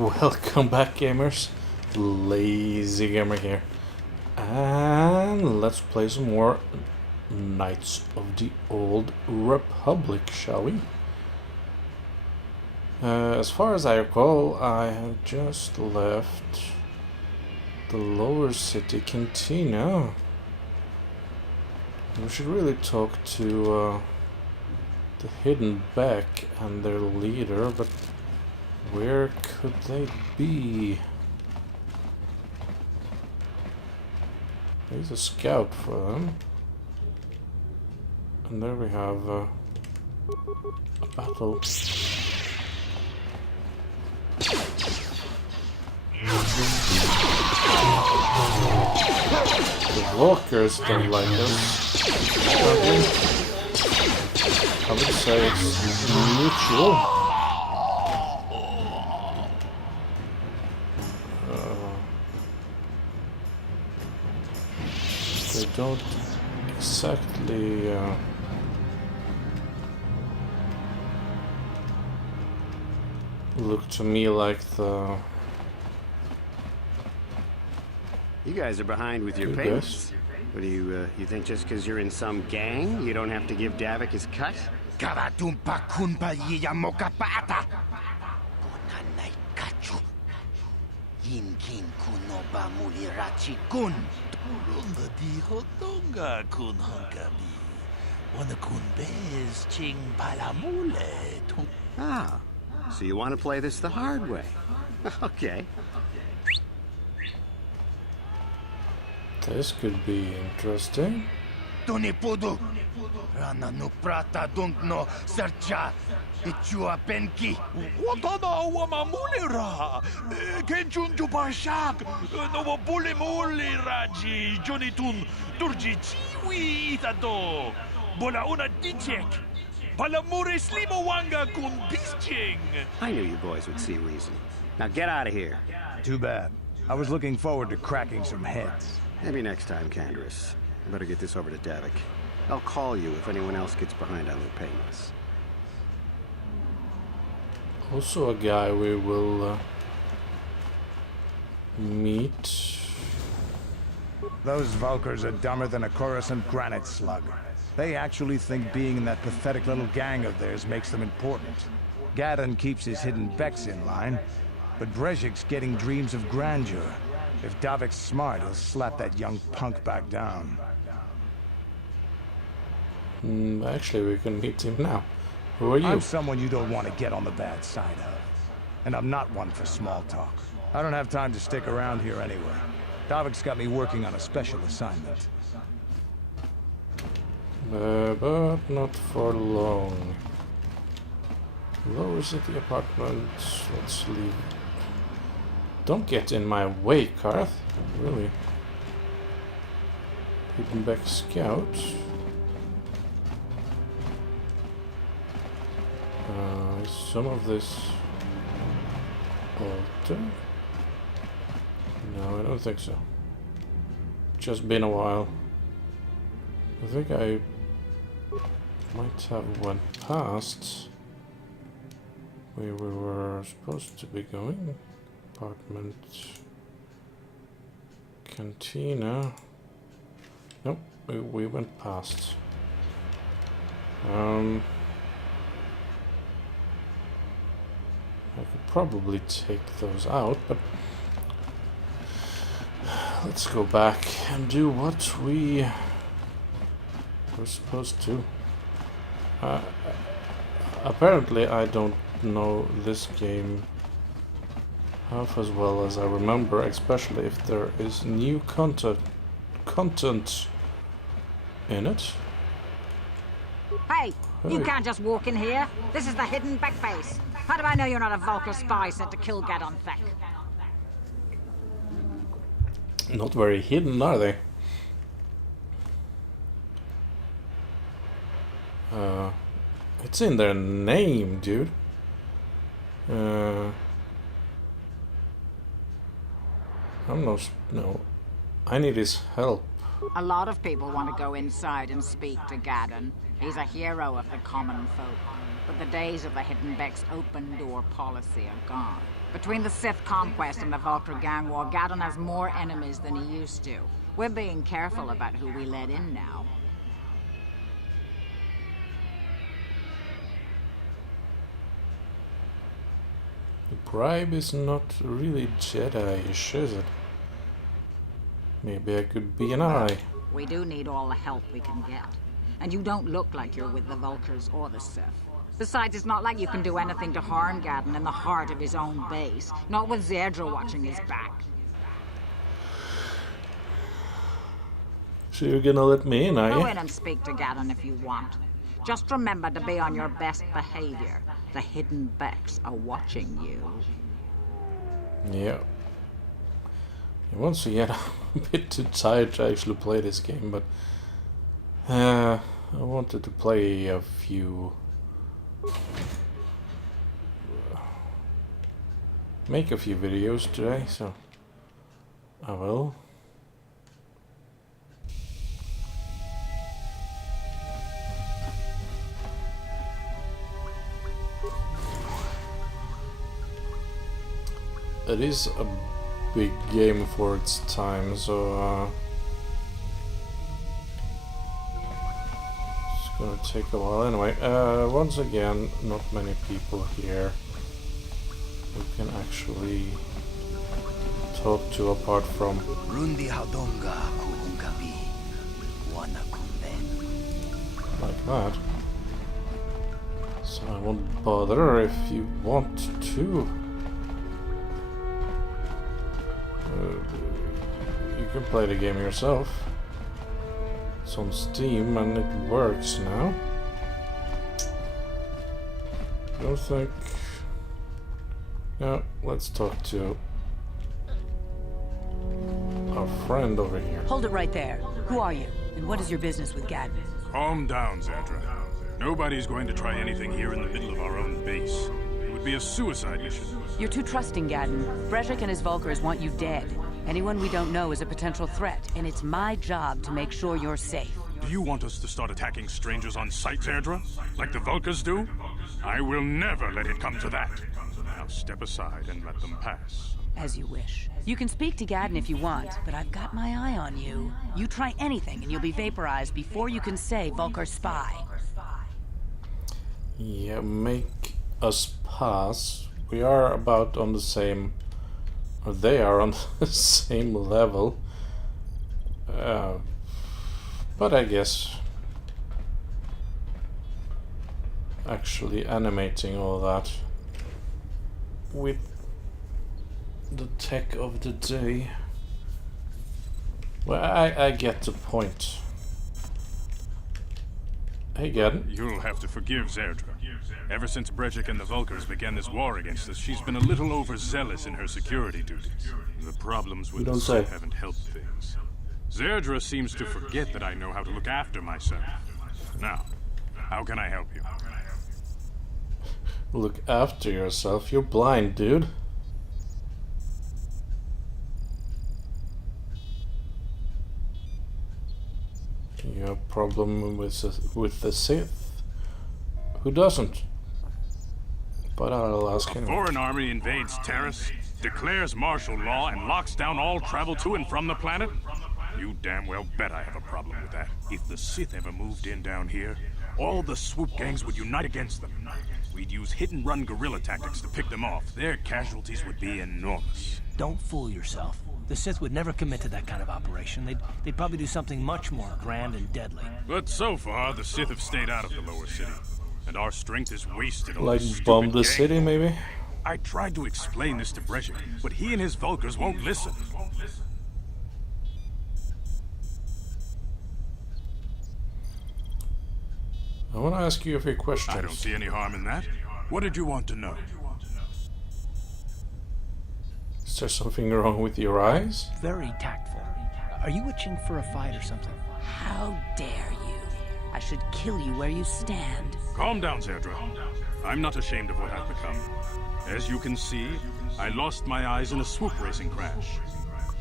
Welcome back, gamers. Lazy Gamer here. And let's play some more Knights of the Old Republic, shall we? As far as I recall, I have just left the lower city cantina. We should really talk to the Hidden Bek and their leader, but where could they be? There's a scout for them. And there we have a battle. The walkers don't like us. I would say it's mutual. They don't exactly look to me like the... You guys are behind with your payments. What do you think just because you're in some gang, you don't have to give Davik his cut? Ah, so you want to play this the hard way. Okay. This could be interesting. Rana no prata no sercha. Ichua penki. Watana wamamulira. Kenchunju pashak. No bule muli raji. Jonitun durji chiwi itato. Bola una dichek. Palamure slimo wanga kun bisching. I knew you boys would see reason. Now get out of here. Too bad. I was looking forward to cracking some heads. Maybe next time, Canderous. I better get this over to Davik. I'll call you if anyone else gets behind on their payments. Also a guy we will meet. Those Vulkars are dumber than a Coruscant granite slug. They actually think being in that pathetic little gang of theirs makes them important. Gadon keeps his Hidden Beks in line, but Brezhik's getting dreams of grandeur. If Davik's smart, he'll slap that young punk back down. Actually, we can meet him now. Who are you? I'm someone you don't want to get on the bad side of. And I'm not one for small talk. I don't have time to stick around here anyway. Davik's got me working on a special assignment. But not for long. Lower city apartment. Let's leave. Don't get in my way, Karth. Really. Hidden Bek scout. Is some of this alter? No, I don't think so. Just been a while. I think I might have went past where we were supposed to be going. Apartment, cantina. Nope, we went past. I could probably take those out, but let's go back and do what we were supposed to. Apparently, I don't know this game half as well as I remember, especially if there is new content in it. Hey, you can't just walk in here. This is the Hidden Bek base. How do I know you're not a Vulkar spy sent to kill Gadon Bek? Not very hidden, are they? It's in their name, dude. No. I need his help. A lot of people want to go inside and speak to Gadon. He's a hero of the common folk. but the days of the Hidden Bek's open door policy are gone. Between the Sith conquest and the Vulcar gang war, Gaddon has more enemies than he used to. We're being careful about who we let in now. The bribe is not really Jedi-ish, is it? Maybe I could be an ally. We do need all the help we can get. And you don't look like you're with the Vulcars or the Sith. Besides, it's not like you can do anything to harm Gaddon in the heart of his own base. Not with Zerdra watching his back. So you're gonna let me in, are Go you? in and speak to Gaddon if you want. Just remember to be on your best behavior. The Hidden Beks are watching you. Yeah. Once again, I'm a bit too tired to actually play this game, but I wanted to play a few... make a few videos today, so I will. It is a big game for its time, so it's gonna take a while. Anyway, once again, not many people here we can actually talk to apart from like that. So I won't bother. If you want to, you can play the game yourself. It's on Steam and it works now. I don't think... Yeah, let's talk to our friend over here. Hold it right there. Who are you? And what is your business with Gaddon? Calm down, Zerdra. Nobody's going to try anything here in the middle of our own base. It would be a suicide mission. You're too trusting, Gaddon. Brejik and his Vulcars want you dead. Anyone we don't know is a potential threat, and it's my job to make sure you're safe. Do you want us to start attacking strangers on sight, Zerdra? Like the Vulcars do? I will never let it come to that. Now step aside and let them pass. As you wish. You can speak to Gaddon if you want, but I've got my eye on you. You try anything and you'll be vaporized before you can say Vulcar spy. Yeah, make us pass. We are about on the same... or they are on the same level. But I guess... actually animating all that with the tech of the day. Well, I get the point. Hey, Gaddon. You'll have to forgive Zerdra. Ever since Brejik and the Vulcars began this war against us, she's been a little overzealous in her security duties. The problems with the Sith haven't helped things. Zerdra seems to forget that I know how to look after myself. Now, how can I help you? Look after yourself. You're blind, dude. You have a problem with the Sith? Who doesn't? But I'll ask him. A foreign army invades Terrace, declares martial law, and locks down all travel to and from the planet? You damn well bet I have a problem with that. If the Sith ever moved in down here, all the swoop gangs would unite against them. We'd use hit-and-run guerrilla tactics to pick them off. Their casualties would be enormous. Don't fool yourself. The Sith would never commit to that kind of operation. They'd probably do something much more grand and deadly. But so far, the Sith have stayed out of the lower city. And our strength is wasted on Like this bomb stupid the gang. city, maybe? I tried to explain this to Brejik, but he and his Vulcars won't listen. I want to ask you a few questions. I don't see any harm in that. What did you want to know? Is there something wrong with your eyes? Very tactful. Are you itching for a fight or something? How dare you? I should kill you where you stand. Calm down, Zerdra. I'm not ashamed of what I've become. As you can see, I lost my eyes in a swoop racing crash.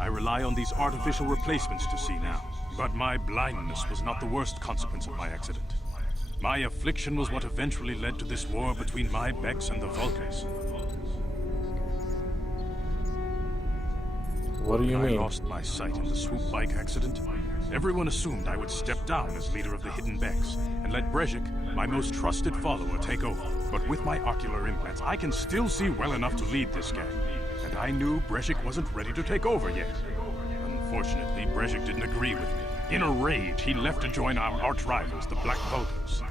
I rely on these artificial replacements to see now. But my blindness was not the worst consequence of my accident. My affliction was what eventually led to this war between my Beks and the Vulcans. What do you mean? I lost my sight in the swoop bike accident. Everyone assumed I would step down as leader of the Hidden Beks and let Brejik, my most trusted follower, take over. But with my ocular implants, I can still see well enough to lead this gang. And I knew Brejik wasn't ready to take over yet. Unfortunately, Brejik didn't agree with me. In a rage, he left to join our arch-rivals, the Black Vulcans.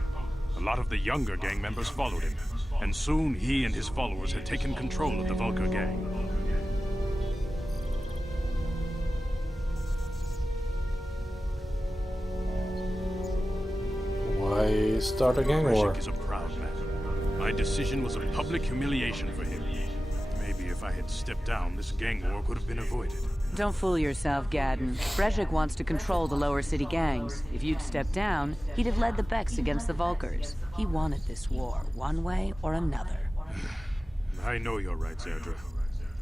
A lot of the younger gang members followed him, and soon he and his followers had taken control of the Vulcar gang. Why start a gang war? Brejik is a proud man. My decision was a public humiliation for him. Maybe if I had stepped down, this gang war could have been avoided. Don't fool yourself, Gadden. Brejik wants to control the lower city gangs. If you'd stepped down, he'd have led the Beks against the Vulcars. He wanted this war, one way or another. I know you're right, Zerdra.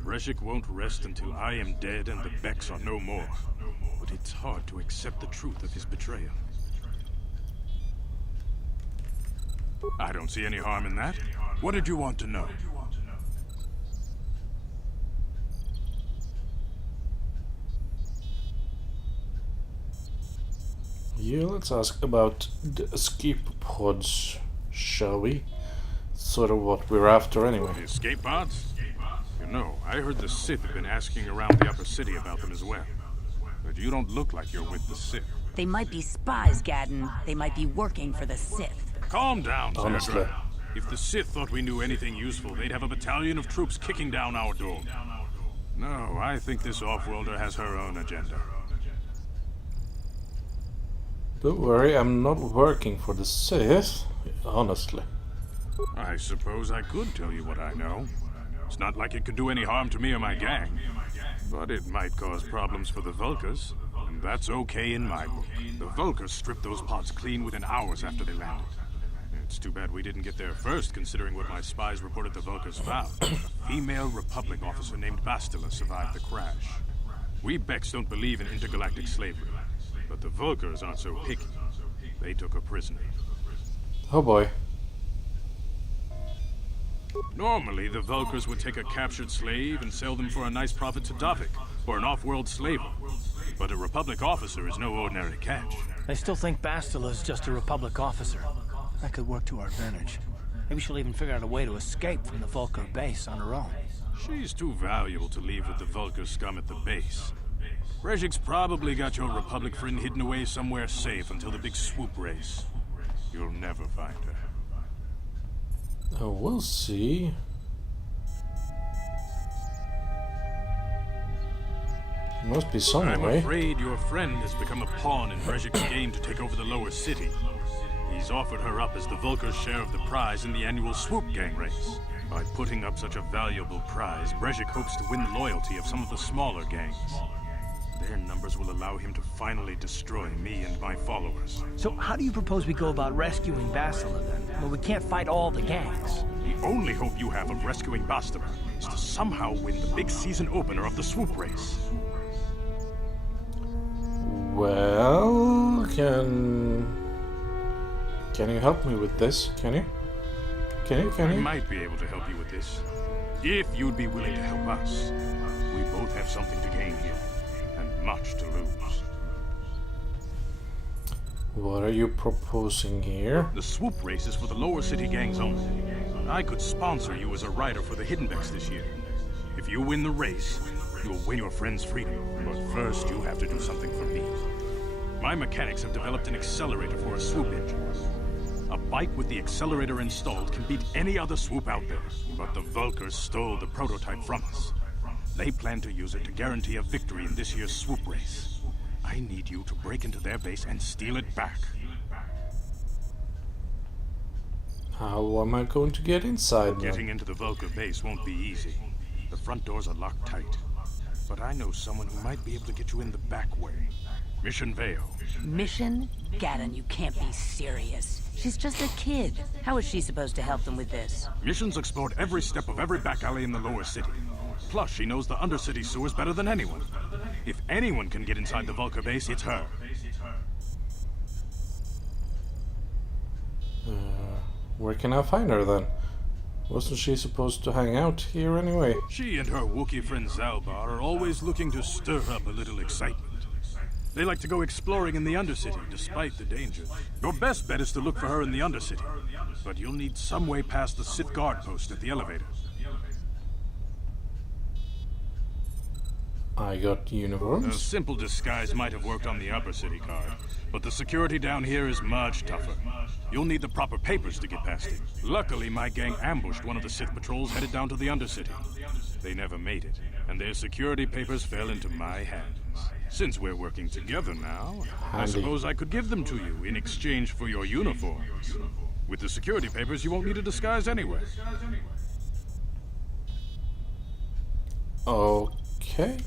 Brejik won't rest until I am dead and the Beks are no more. But it's hard to accept the truth of his betrayal. I don't see any harm in that. What did you want to know? Yeah, let's ask about the escape pods, shall we? Sort of what we're after anyway. The escape pods? You know, I heard the Sith have been asking around the upper city about them as well. But you don't look like you're with the Sith. They might be spies, Gadden. They might be working for the Sith. Calm down, Honestly. Zerdra. If the Sith thought we knew anything useful, they'd have a battalion of troops kicking down our door. No, I think this off-worlder has her own agenda. Don't worry, I'm not working for the Sith, honestly. I suppose I could tell you what I know. It's not like it could do any harm to me or my gang. But it might cause problems for the Vulcars, and that's okay in my book. The Vulcars stripped those pods clean within hours after they landed. It's too bad we didn't get there first, considering what my spies reported the Vulcars found. A female Republic officer named Bastila survived the crash. We Beks don't believe in intergalactic slavery, but the Vulcars aren't so picky. They took her prisoner. Oh boy. Normally, the Vulcars would take a captured slave and sell them for a nice profit to Davik, or an off-world slaver. But a Republic officer is no ordinary catch. They still think Bastila is just a Republic officer. That could work to our advantage. Maybe she'll even figure out a way to escape from the Vulcar base on her own. She's too valuable to leave with the Vulcar scum at the base. Brejik's probably got your Republic friend hidden away somewhere safe until the big swoop race. You'll never find her. Oh, we'll see. Must be some I'm way. afraid your friend has become a pawn in Brejik's game to take over the lower city. He's offered her up as the Vulcar's share of the prize in the annual swoop gang race. By putting up such a valuable prize, Brejik hopes to win the loyalty of some of the smaller gangs. Their numbers will allow him to finally destroy me and my followers. So how do you propose we go about rescuing Bastila then? Well, we can't fight all the gangs. The only hope you have of rescuing Bastila is to somehow win the big season opener of the swoop race. Well, can you help me with this? Can you? Can I you? might be able to help you with this. If you'd be willing to help us. We both have something to gain here, and much to lose. What are you proposing here? The swoop race is for the lower city gangs only. I could sponsor you as a rider for the Hidden Beks this year. If you win the race, you'll win your friend's freedom. But first, you have to do something for me. My mechanics have developed an accelerator for a swoop engine. A bike with the accelerator installed can beat any other swoop out there. But the Vulcars stole the prototype from us. They plan to use it to guarantee a victory in this year's swoop race. I need you to break into their base and steal it back. How am I going to get inside Getting then? into the Vulcar base won't be easy. The front doors are locked tight. But I know someone who might be able to get you in the back way. Mission Veo. Mission? Gadden, you can't be serious. She's just a kid. How is she supposed to help them with this? Mission's explored every step of every back alley in the lower city. Plus, she knows the undercity sewers better than anyone. If anyone can get inside the Vulcar base, it's her. Where can I find her then? Wasn't she supposed to hang out here anyway? She and her Wookiee friend Zalbar are always looking to stir up a little excitement. They like to go exploring in the Undercity, despite the dangers. Your best bet is to look for her in the Undercity, but you'll need some way past the Sith guard post at the elevator. I got A uniforms. simple disguise might have worked on the Upper City guard, but the security down here is much tougher. You'll need the proper papers to get past it. Luckily, my gang ambushed one of the Sith patrols headed down to the Undercity. They never made it, and their security papers fell into my hands. Since we're working together now, I Handy. suppose I could give them to you in exchange for your uniforms. With the security papers, you won't need a disguise anyway. Okay.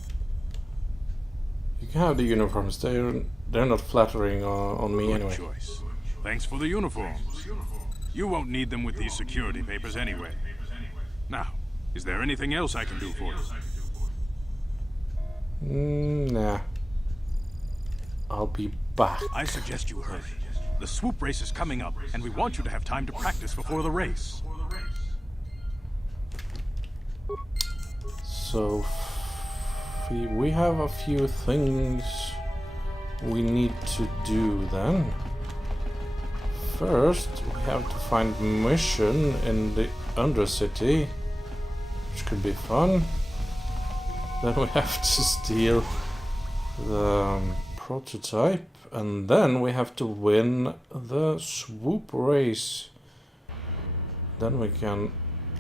You can have the uniforms. They're not flattering on me Good anyway. choice. Thanks for the uniforms. You won't need them with these security papers anyway. Now, is there anything else I can do for you? Nah. I'll be back. I suggest you hurry. The swoop race is coming up, and we want you to have time to practice before the race. So we have a few things we need to do then. First, we have to find mission in the Undercity, which could be fun. Then we have to steal the prototype, and then we have to win the swoop race. Then we can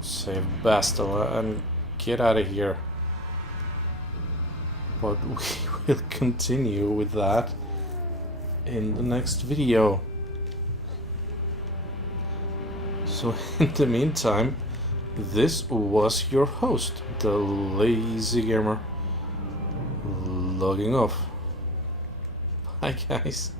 save Bastila and get out of here. But we will continue with that in the next video. So in the meantime, this was your host, the Lazy Gamer, logging off. Bye guys.